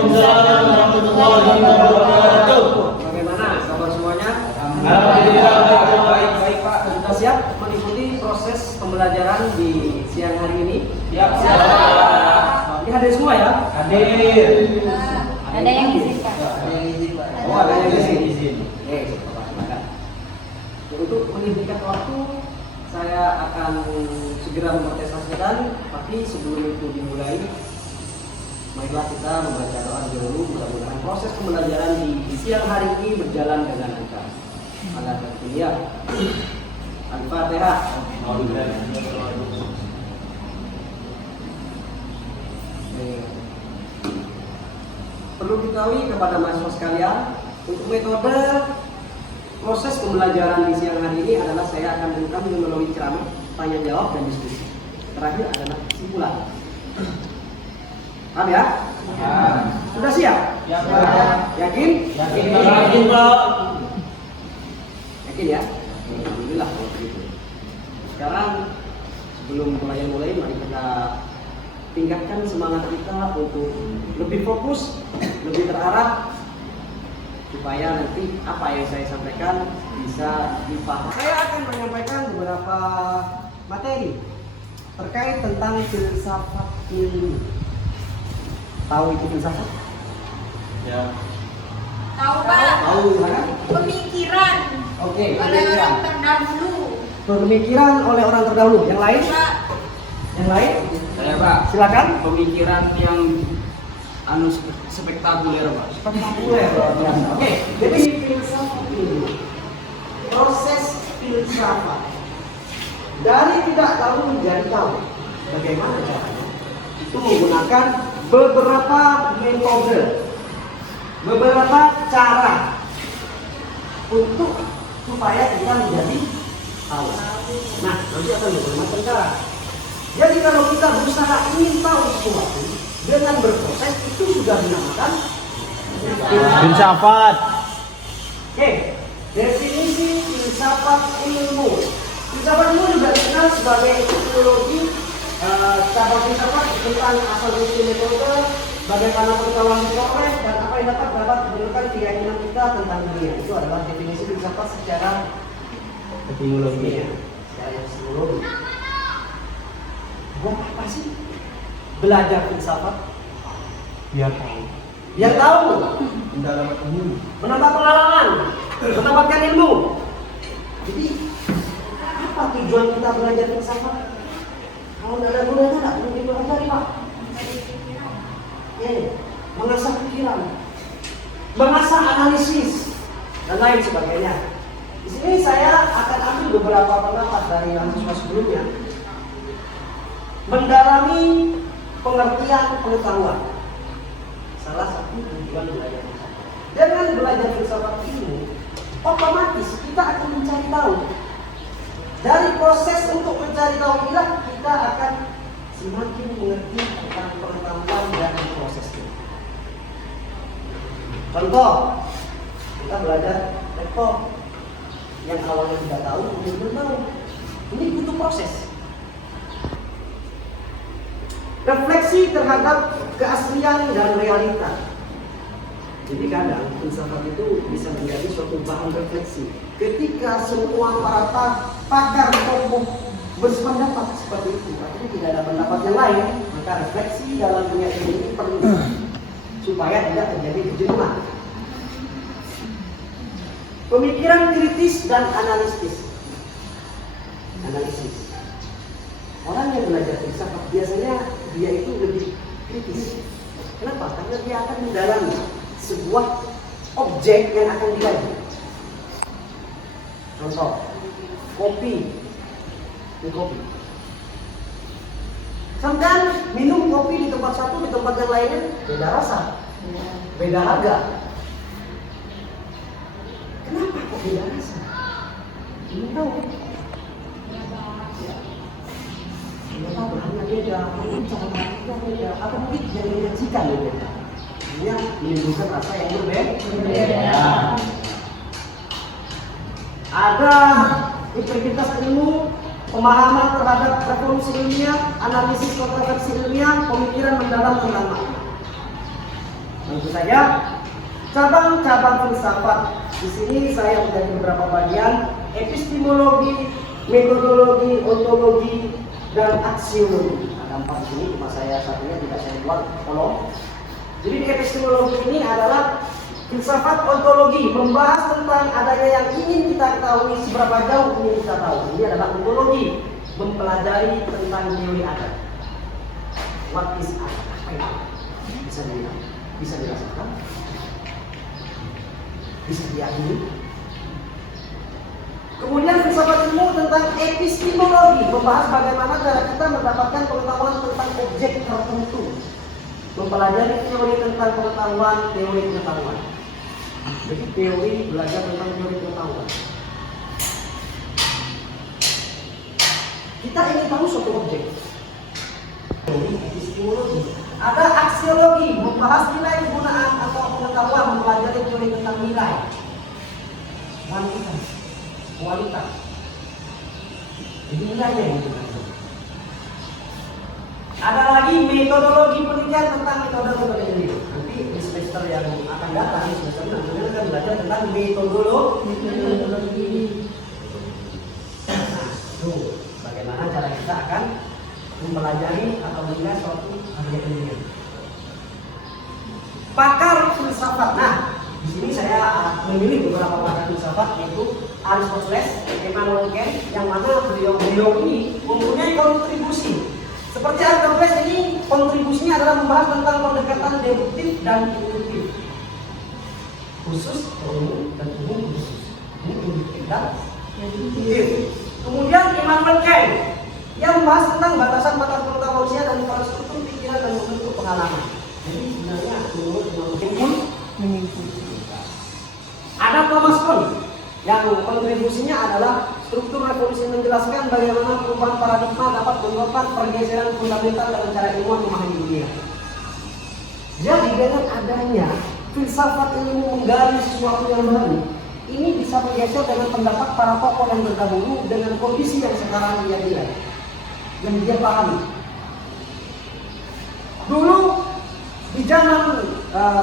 Waalaikumsalam warahmatullahi wabarakatuh. Bagaimana kabar semuanya? Alhamdulillah. Baik Pak, sudah siap mengikuti proses pembelajaran di siang hari ini? Siap. Ini hadir semua ya? Hadir. Ada yang izin Pak. Oh, ada yang izin. Oke, Bapak silakan. Untuk menghentikan waktu, saya akan segera mempresentasikan, tapi sebelum itu dimulai, marilah kita membaca doa dulu. Mudah-mudahan proses pembelajaran di siang hari ini berjalan dengan lancar. Alhamdulillah. Al-Fatihah. Perlu diketahui kepada mahasiswa sekalian, untuk metode proses pembelajaran di siang hari ini adalah saya akan berikan melalui ceramah, tanya jawab dan diskusi. Terakhir adalah kesimpulan. Paham ya? Sudah siap? Yakin? Yakin, Pak. Yakin ya? Alhamdulillah kalau begitu. Sekarang sebelum mulai, mari kita tingkatkan semangat kita untuk lebih fokus, lebih terarah, supaya nanti apa yang saya sampaikan bisa dipahami. Saya akan menyampaikan beberapa materi terkait tentang filsafat ilmu. Tahu itu filsafat? Ya. Tahu Pak. Tahu kan? Pemikiran Oke, oleh orang pemikiran. terdahulu. Pemikiran oleh orang terdahulu. Yang lain? Pak. Yang lain? Saya Pak, Silakan. pemikiran yang spektakuler Pak. Spektakuler luar biasa. Oke, jadi filsafat ilmu, proses filsafat dari tidak tahu menjadi tahu. Bagaimana caranya? Itu menggunakan beberapa metode, beberapa cara untuk supaya kita menjadi tahu. Nah, nanti akan beberapa cara. Jadi kalau kita berusaha ingin tahu sesuatu dengan berproses, itu sudah dinamakan Filsafat. Oke, definisi filsafat ilmu. Filsafat ilmu juga dikenal sebagai etimologi, cabang filsafat tentang asal usul metode, bagaimana pengetahuan diperoleh, dan apa yang dapat menentukan keyakinan kita tentang dunia. Itu adalah definisi filsafat secara Etimologi. secara etimologi. Buat apa sih belajar filsafat? Biar tahu. Yang tahu, Mendalam ilmu. menambah pengalaman, mendapatkan ilmu. Jadi apa tujuan kita belajar filsafat? Kalau tidak ada gunanya, tidak perlu dipelajari Pak. Mengasah pikiran, mengasah analisis, dan lain sebagainya. Di sini saya akan ambil beberapa pendapat dari mahasiswa sebelumnya, mendalami pengertian pengetahuan. Salah satu tujuan belajar filsafat. Dengan belajar filsafat ini, otomatis kita akan mencari tahu. Dari proses untuk mencari tahu inilah kita akan semakin mengerti tentang pengetahuan dan prosesnya. Contoh, kita belajar laptop yang awalnya tidak tahu, kemudian tahu. Ini butuh proses. Refleksi terhadap keaslian dan realita. Jadi kadang filsafat itu bisa menjadi suatu bahan refleksi. Ketika semua para pakar tokoh bersependapat seperti itu, artinya tidak ada pendapat yang lain, maka refleksi dalam dunia ini perlu supaya tidak terjadi kejenuhan. Pemikiran kritis dan analisis. Orang yang belajar filsafat biasanya dia itu lebih kritis. Kenapa? Karena dia akan mendalami sebuah objek yang akan dikaji. Contoh, kopi. Ini kopi. Sampai minum kopi di tempat satu, di tempat yang lainnya beda rasa, beda harga. Kenapa kok beda rasa? Ingin tahu? Ingin tahu bahannya beda, mungkin cara makannya beda, atau mungkin yang menyajikan beda. Ini menimbulkan rasa yang berbeda. Ada integritas ilmu, pemahaman terhadap revolusi ilmiah, analisis kontroversi ilmiah, pemikiran mendalam tentang makna. Tentu saja cabang-cabang filsafat. Di sini saya menjadi beberapa bagian: epistemologi, metodologi, ontologi, dan aksiologi. Ada 4 di sini, cuma saya satunya tidak saya buat, tolong. Jadi di epistemologi ini adalah filsafat ontologi, membahas tentang adanya yang ingin kita ketahui, seberapa jauh ingin kita tahu. Ini adalah ontologi, mempelajari tentang teori adat. What is adat? Apa itu? Bisa dilihat, bisa dirasakan, bisa diyakini. Kemudian filsafat ilmu tentang epistemologi, membahas bagaimana cara kita mendapatkan pengetahuan tentang objek tertentu, mempelajari teori tentang pengetahuan, teori pengetahuan. Jadi teori belajar tentang teori pengetahuan. Kita ingin tahu suatu objek. Teori epistemologi. Ada aksiologi, membahas nilai penggunaan atau pengetahuan, mempelajari teori tentang nilai, kualitas. Jadi nilainya yang kita tahu. Ada lagi metodologi penelitian tentang metode-metode ini. Nanti di semester yang akan datang, semester nanti akan belajar tentang metodologi. Bagaimana cara kita akan mempelajari atau menilai suatu karya penelitian. Pakar filsafat. Nah, di sini saya memilih beberapa pakar filsafat, yaitu Aristoteles, Immanuel Kant, yang mana beliau ini mempunyai kontribusi. Seperti Aristoteles ini, kontribusinya adalah membahas tentang pendekatan deduktif dan induktif, khusus, umum, dan umum khusus. Ini induktif dan deduktif. Kemudian Immanuel Kant yang membahas tentang batasan-batasan pengetahuan manusia dan infrastruktur pikiran dan bentuk pengalaman. Jadi sebenarnya menurut menimbul. Ada Thomas Kuhn yang kontribusinya adalah struktur revolusi, menjelaskan bagaimana perubahan paradigma dapat menyebabkan pergeseran fundamental dalam cara ilmuwan memahami dunia. Jadi dengan adanya filsafat ilmu menggali sesuatu yang baru, ini bisa bergeser dengan pendapat para tokoh yang terdahulu dengan kondisi yang sekarang dia lihat, yang dia pahami. Dulu di zaman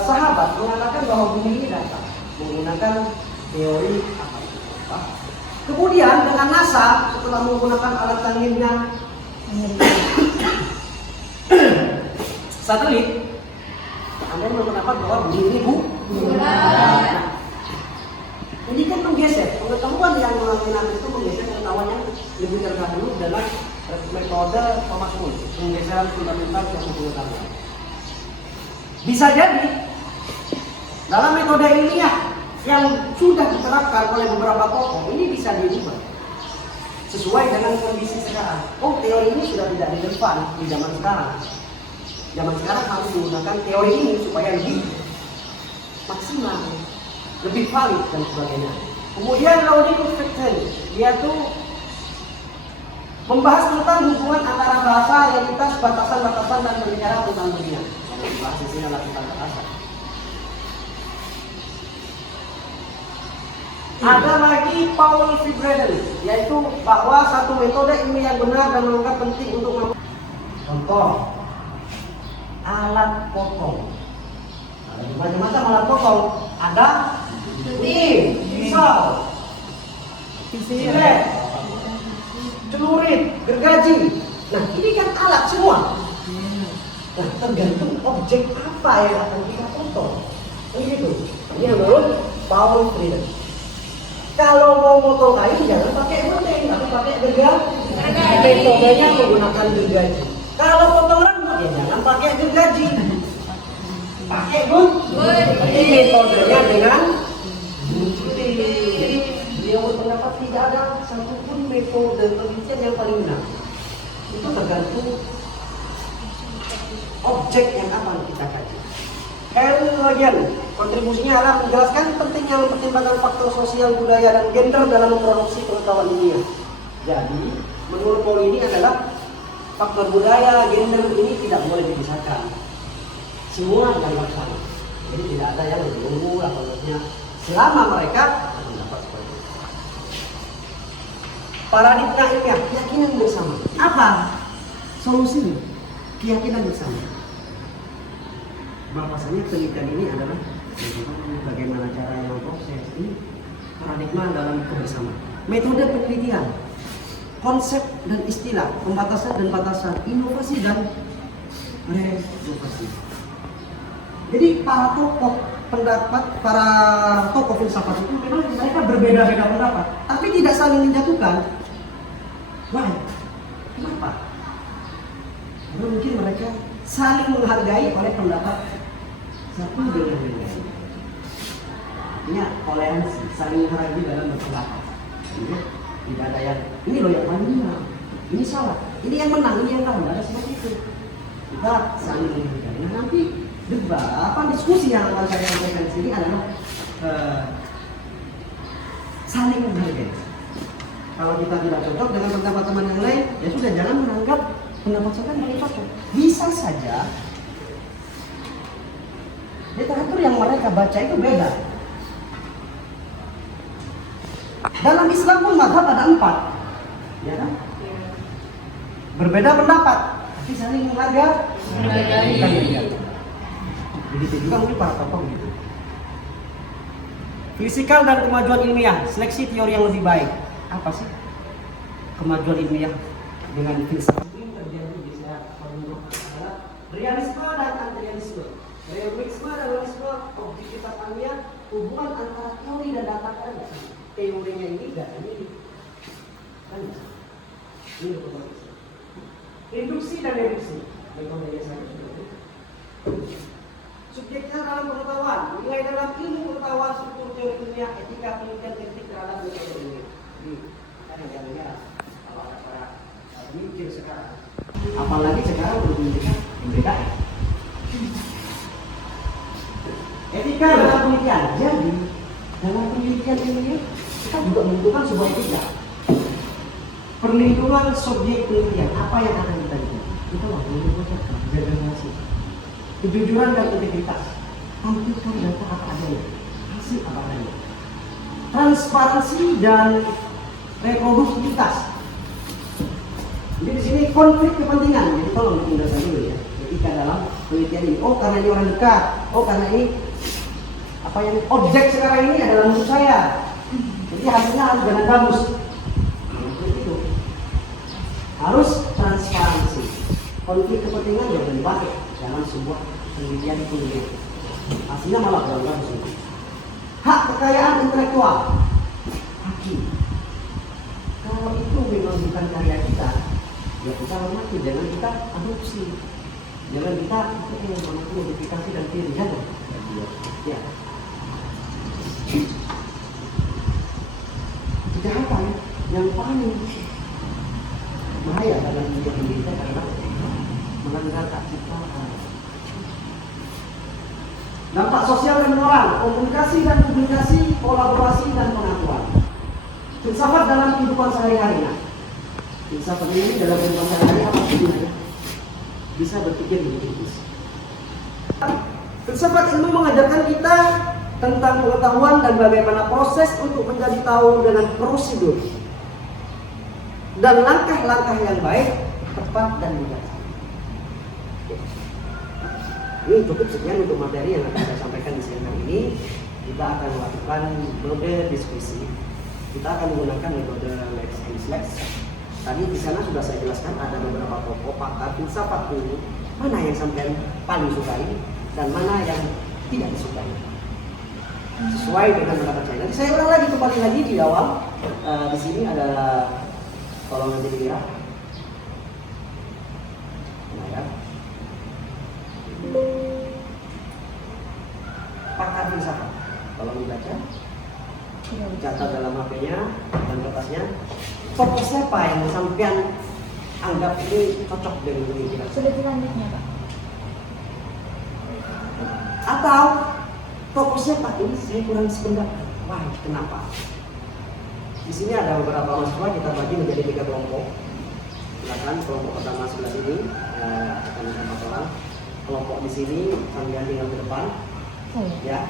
sahabat mengatakan bahwa bumi ini datar menggunakan teori apa itu. Kemudian dengan NASA setelah menggunakan alat canggihnya satelit, Anda berpendapat bahwa bumi ini bulat. Ini kan menggeser pengetahuan yang melalui itu, menggeser pengetahuan yang lebih terdahulu dalam metode Thomas Kuhn, penggeseran fundamental suatu pengetahuan. Bisa jadi dalam metode ilmiah yang sudah diterapkan oleh beberapa tokoh ini bisa diubah sesuai dengan kondisi sekarang. Oh, teori ini sudah tidak relevan di zaman sekarang. Zaman sekarang harus menggunakan teori ini supaya lebih maksimal, lebih valid dan sebagainya. Kemudian logical factor, yaitu membahas tentang hubungan antara bahasa, realitas, batasan-batasan dan berbicara tentang dunia. Bahasa sini adalah tentang bahasa. Ada lagi Paul Friedrich, yaitu bahwa satu metode ilmiah yang benar dan menganggap penting untuk contoh alat potong. Ada macam-macam alat potong. Ada pisau, silet, celurit, gergaji. Nah, ini kan alat semua. Nah, tergantung objek apa yang akan kita potong. Begitu. Ini menurut Paul Friedrich. Kalau mau potong kayu jangan pakai gunting, tapi pakai gergaji. Metodenya menggunakan gergaji. Kalau potong rambut ya jangan pakai gergaji, pakai gunting. Ini metodenya dengan gunting. Jadi dia berpendapat tidak ada satupun metode penelitian yang paling benar. Itu tergantung objek yang akan kita kaji. Bagian kontribusinya adalah menjelaskan pentingnya mempertimbangkan faktor sosial, budaya, dan gender dalam memproduksi pengetahuan dunia. Jadi, menurut Paul ini adalah faktor budaya, gender ini tidak boleh dipisahkan. Semua akan bersama. Jadi tidak ada yang lebih unggul atau lebihnya selama mereka mendapat seperti itu. Paradigma ilmiah, keyakinan bersama. Apa solusinya? Keyakinan bersama. bahwasanya penelitian ini adalah bagaimana cara yang proses ini paradigma dalam kebersamaan. Metode penelitian, konsep dan istilah, pembatasan dan batasan, inovasi dan renovasi. Jadi para tokoh pendapat, para tokoh filsafat itu memang mereka berbeda-beda pendapat, tapi tidak saling menjatuhkan. Why? Kenapa? Karena mungkin mereka saling menghargai oleh pendapat satu dengan yang lain. Artinya toleransi, saling menghargai dalam berpendapat. Tidak ada yang ini loh yang paling benar, ini salah, ini yang menang, ini yang kalah. Tidak ada seperti itu. Kita saling menghargai. Nah, nanti diskusi yang akan saya sampaikan di sini adalah saling menghargai. Kalau kita tidak cocok dengan pendapat teman yang lain, ya sudah, jangan menganggap pendapat saya tidak cocok. Bisa saja literatur yang mereka baca itu beda. Dalam Islam pun mazhab ada 4, ya kan? Berbeda pendapat, tapi saling menghargai. Begitu juga mungkin para tokoh gitu. Fisikal dan kemajuan ilmiah, seleksi teori yang lebih baik. Apa sih kemajuan ilmiah dengan filsafat? Ini terjadi di saya adalah realisme dan anti-realisme, realisme dan realisme, objektivitas ilmiah, hubungan antara teori dan data kan nggak sih? Teorinya ini datanya ini kan nggak sih? Ini otomatis. Induksi dan deduksi, metodenya saya sudah. Subjeknya dalam pengetahuan, nilai dalam ilmu pengetahuan, struktur teori ilmiah, etika, penelitian teknik terhadap metode ilmiah. Kan yang jamnya kalau ada para mikir sekarang, apalagi sekarang menunjukkan beda. Etika dalam penelitian, jadi dalam penelitian ilmiah kita juga membutuhkan sebuah etika. Perlindungan subjek penelitian, apa yang akan kita lakukan? Kita lakukan jaga rahasia. Kejujuran dan integritas, tampilkan data apa adanya, hasil apa adanya. Transparansi dan reproduksivitas. Jadi di sini konflik kepentingan. Jadi tolong ditinggalkan dulu ya. Etika dalam penelitian ini. Oh, karena ini orang dekat. Oh, karena ini apa yang objek sekarang ini adalah musuh saya. Jadi hasilnya harus jangan bagus. Itu harus transparansi. Konflik kepentingan jangan dipakai dalam sebuah penelitian. Hasilnya malah bagus. Hak kekayaan intelektual, hakim. Kalau itu memang bukan karya kita, ya kita hormati, jangan kita adopsi, jangan kita modifikasi dan pilih, jangan. Ya. Kejahatan yang paling bahaya dalam dunia pendidikan adalah melanggar hak ciptaan. Dampak sosial dan moral, komunikasi dan publikasi, kolaborasi dan pengakuan. Filsafat dalam kehidupan sehari-hari. Filsafat ini dalam kehidupan sehari-hari apa sebenarnya? Bisa berpikir lebih kritis. Filsafat ilmu mengajarkan kita tentang pengetahuan dan bagaimana proses untuk menjadi tahu dengan prosedur dan langkah-langkah yang baik, tepat dan mudah. Ini cukup sekian untuk materi yang akan saya sampaikan di seminar ini. Kita akan melakukan metode diskusi. Kita akan menggunakan metode Lex and Lex. Tadi di sana sudah saya jelaskan ada beberapa tokoh pakar filsafat ini, mana yang sampai paling sukai dan mana yang tidak disukai. Sesuai dengan pendapat saya. Nanti saya ulang lagi, kembali lagi di awal. Di sini ada tolong nanti dilihat. Nah ya. Pakar filsafat, kalau dibaca, catat dalam HP-nya dan kertasnya. Tokoh siapa yang sampean anggap ini cocok dengan pemikiran? Sudah selanjutnya, Pak. Atau tokoh siapa ini saya kurang sependapat. Wah, kenapa? Di sini ada beberapa mahasiswa, kita bagi menjadi 3 kelompok. Silakan kelompok pertama sebelah sini akan ada 4 orang. Kelompok di sini sambil tinggal ke depan, ya.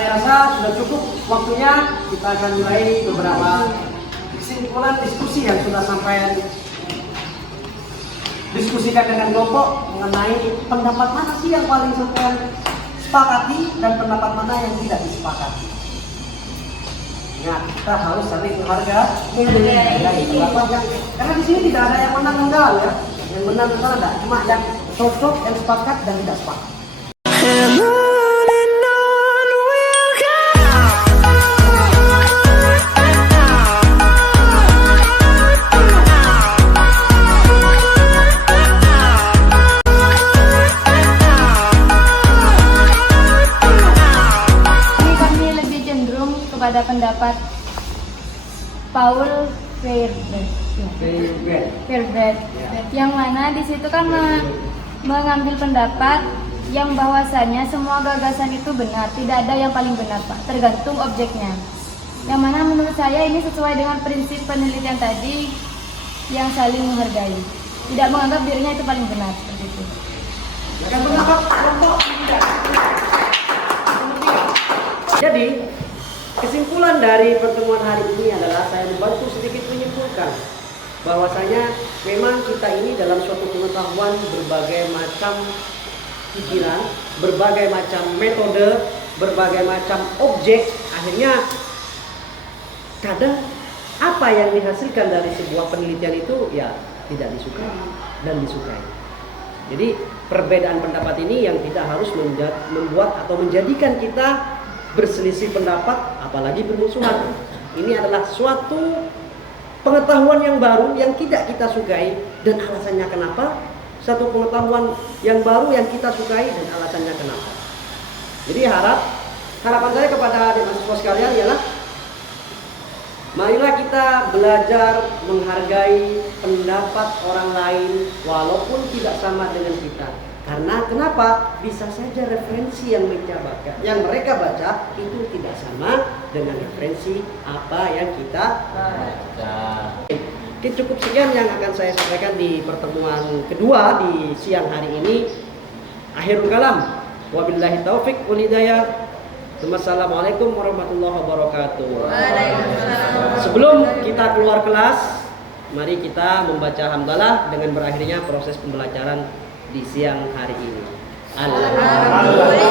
saya rasa sudah cukup waktunya. Kita akan mulai beberapa kesimpulan diskusi yang sudah sampai diskusikan dengan kelompok mengenai pendapat mana sih yang paling sampai sepakati dan pendapat mana yang tidak disepakati. Ingat, kita harus saling menghargai pendapat yang, karena di sini tidak ada yang menang menang ya, yang benar benar ada, cuma yang cocok, yang sepakat dan tidak sepakat. Pada pendapat Paul Verbraet, yang mana di situ kan mengambil pendapat yang bahwasannya semua gagasan itu benar, tidak ada yang paling benar Pak, tergantung objeknya. Yang mana menurut saya ini sesuai dengan prinsip penelitian tadi yang saling menghargai, tidak menganggap dirinya itu paling benar seperti itu. Jadi kesimpulan dari pertemuan hari ini adalah saya membantu sedikit menyimpulkan bahwasanya memang kita ini dalam suatu pengetahuan berbagai macam pikiran, berbagai macam metode, berbagai macam objek, akhirnya kadang apa yang dihasilkan dari sebuah penelitian itu ya tidak disukai dan disukai. Jadi perbedaan pendapat ini yang tidak harus membuat atau menjadikan kita berselisih pendapat, apalagi bermusuhan. Ini adalah suatu pengetahuan yang baru yang tidak kita sukai, dan alasannya kenapa? Satu pengetahuan yang baru yang kita sukai dan alasannya kenapa. Jadi harapan saya kepada adik mahasiswa sekalian ialah marilah kita belajar menghargai pendapat orang lain walaupun tidak sama dengan kita. Karena kenapa? Bisa saja referensi yang mereka baca itu tidak sama dengan referensi apa yang kita baca. Oke, cukup sekian yang akan saya sampaikan di pertemuan kedua di siang hari ini. Akhirul kalam. Wabillahi taufik wal hidayah. Wassalamualaikum warahmatullahi wabarakatuh. Sebelum kita keluar kelas, mari kita membaca hamdalah dengan berakhirnya proses pembelajaran di siang hari ini. Alhamdulillah.